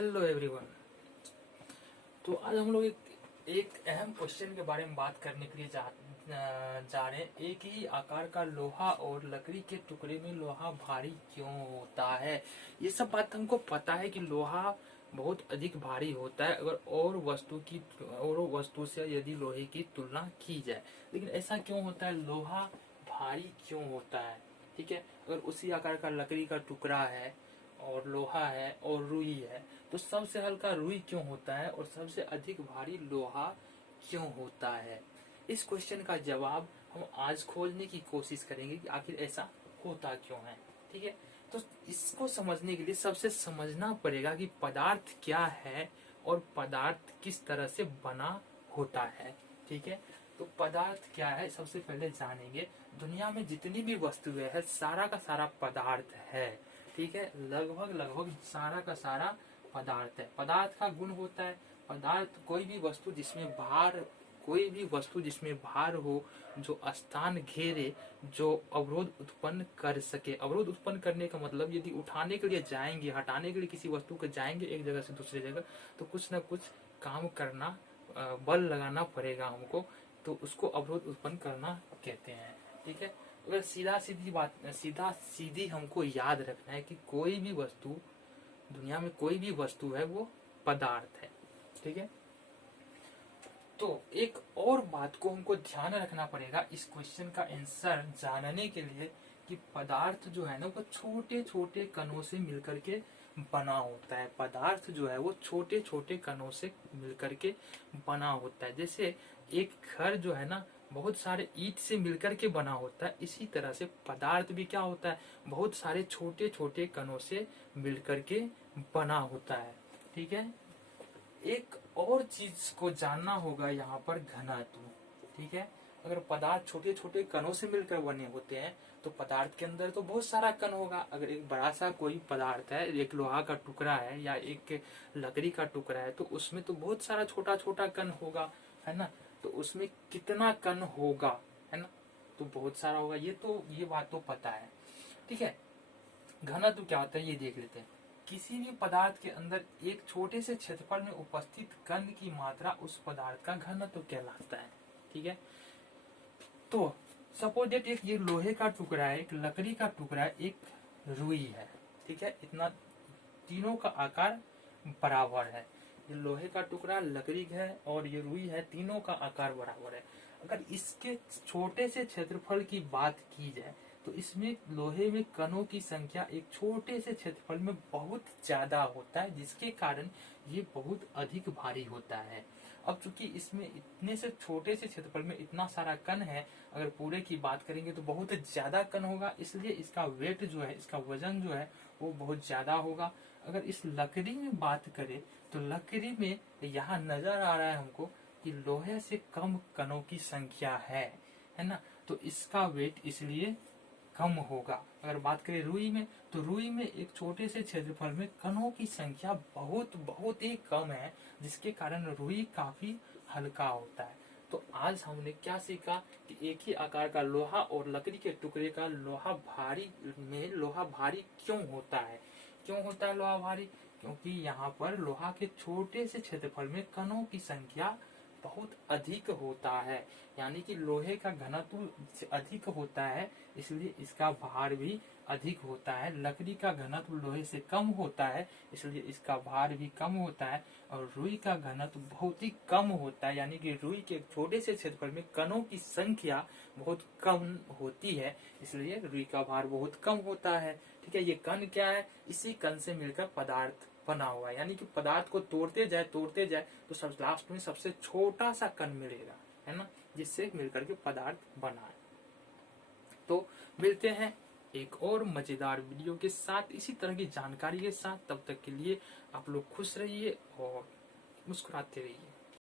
Hello everyone. तो आज हम लोग एक अहम क्वेश्चन के बारे में बात करने के लिए जा रहे हैं। एक ही आकार का लोहा और लकड़ी के टुकड़े में लोहा भारी क्यों होता है। ये सब बात हमको पता है कि लोहा बहुत अधिक भारी होता है अगर और वस्तु से यदि लोहे की तुलना की जाए। लेकिन ऐसा क्यों होता है, लोहा भारी क्यों होता है। ठीक है, अगर उसी आकार का लकड़ी का टुकड़ा है और लोहा है और रुई है तो सबसे हल्का रुई क्यों होता है और सबसे अधिक भारी लोहा क्यों होता है। इस क्वेश्चन का जवाब हम आज खोजने की कोशिश करेंगे कि आखिर ऐसा होता क्यों है। ठीक है, तो इसको समझने के लिए सबसे समझना पड़ेगा कि पदार्थ क्या है और पदार्थ किस तरह से बना होता है। ठीक है, तो पदार्थ क्या है सबसे पहले जानेंगे। दुनिया में जितनी भी वस्तुएं है सारा का सारा पदार्थ है। ठीक है, लगभग सारा का सारा पदार्थ है। पदार्थ का गुण होता है, पदार्थ कोई भी वस्तु जिसमें भार हो, जो स्थान घेरे, जो अवरोध उत्पन्न कर सके। अवरोध उत्पन्न करने का मतलब यदि उठाने के लिए जाएंगे, हटाने के लिए किसी वस्तु को जाएंगे एक जगह से दूसरी जगह, तो कुछ न कुछ काम करना, बल लगाना पड़ेगा हमको, तो उसको अवरोध उत्पन्न करना कहते हैं। ठीक है, अगर सीधा सीधी हमको याद रखना है कि कोई भी वस्तु, दुनिया में कोई भी वस्तु है वो पदार्थ है। ठीक है, तो एक और बात को हमको ध्यान रखना पड़ेगा इस क्वेश्चन का आंसर जानने के लिए कि पदार्थ जो है ना वो छोटे छोटे कणों से मिलकर के बना होता है। पदार्थ जो है वो छोटे छोटे कणों से मिलकर के बना होता है। जैसे एक घर जो है ना बहुत सारे ईंट से मिलकर के बना होता है, इसी तरह से पदार्थ भी क्या होता है, बहुत सारे छोटे छोटे कणों से मिलकर के बना होता है। ठीक है, एक और चीज को जानना होगा यहाँ पर, घनत्व। ठीक है, अगर पदार्थ छोटे छोटे कणों से मिलकर बने होते हैं तो पदार्थ के अंदर तो बहुत सारा कण होगा। अगर एक बड़ा सा कोई पदार्थ है, एक लोहा का टुकड़ा है या एक लकड़ी का टुकड़ा है, तो उसमें तो बहुत सारा छोटा छोटा कण होगा, है ना। तो उसमें कितना कण होगा, है ना, तो बहुत सारा होगा। ये बात तो पता है। ठीक है, घनत्व क्या होता है ये देख लेते हैं। किसी भी पदार्थ के अंदर एक छोटे से क्षेत्रफल में उपस्थित कण की मात्रा उस पदार्थ का घनत्व कहलाता है। ठीक है, तो सपोज दैट एक ये लोहे का टुकड़ा है, एक लकड़ी का टुकड़ा है, एक रुई है। ठीक है, इतना तीनों का आकार बराबर है। ये लोहे का टुकड़ा, लकड़ी है और ये रुई है, तीनों का आकार बराबर है। अगर इसके छोटे से क्षेत्रफल की बात की जाए तो इसमें लोहे में कणों की संख्या एक छोटे से क्षेत्रफल में बहुत ज्यादा होता है, जिसके कारण ये बहुत अधिक भारी होता है। अब चूंकि इसमें इतने से छोटे से क्षेत्रफल में इतना सारा कण है, अगर पूरे की बात करेंगे तो बहुत ज्यादा कण होगा, इसलिए इसका वेट जो है, इसका वजन जो है वो बहुत ज्यादा होगा। अगर इस लकड़ी में बात करें तो लकड़ी में यहाँ नजर आ रहा है हमको कि लोहे से कम कणों की संख्या है ना, तो इसका वेट इसलिए कम होगा। अगर बात करें रुई में तो रुई में एक छोटे से क्षेत्रफल में कणों की संख्या बहुत बहुत ही कम है, जिसके कारण रुई काफी हल्का होता है। तो आज हमने क्या सीखा कि एक ही आकार का लोहा और लकड़ी के टुकड़े का लोहा भारी क्यों होता है। क्यों होता है लोहा भारी, क्योंकि यहाँ पर लोहा के छोटे से क्षेत्रफल में कणों की संख्या बहुत अधिक होता है, यानी कि लोहे का घनत्व अधिक होता है, इसलिए इसका भार भी अधिक होता है। लकड़ी का घनत्व लोहे से कम होता है, इसलिए इसका भार भी कम होता है। और रुई का घनत्व बहुत ही कम होता है, यानी कि रुई के छोटे से क्षेत्रफल में कणों की संख्या बहुत कम होती है, इसलिए रुई का भार बहुत कम होता है। ठीक है, ये कण क्या है, इसी कण से मिलकर पदार्थ बना हुआ है, यानी कि पदार्थ को तोड़ते जाए तो सब लास्ट में सबसे छोटा सा कण मिलेगा, है ना, जिससे मिलकर के पदार्थ बना है। तो मिलते हैं एक और मजेदार वीडियो के साथ, इसी तरह की जानकारी के साथ। तब तक के लिए आप लोग खुश रहिए और मुस्कुराते रहिए।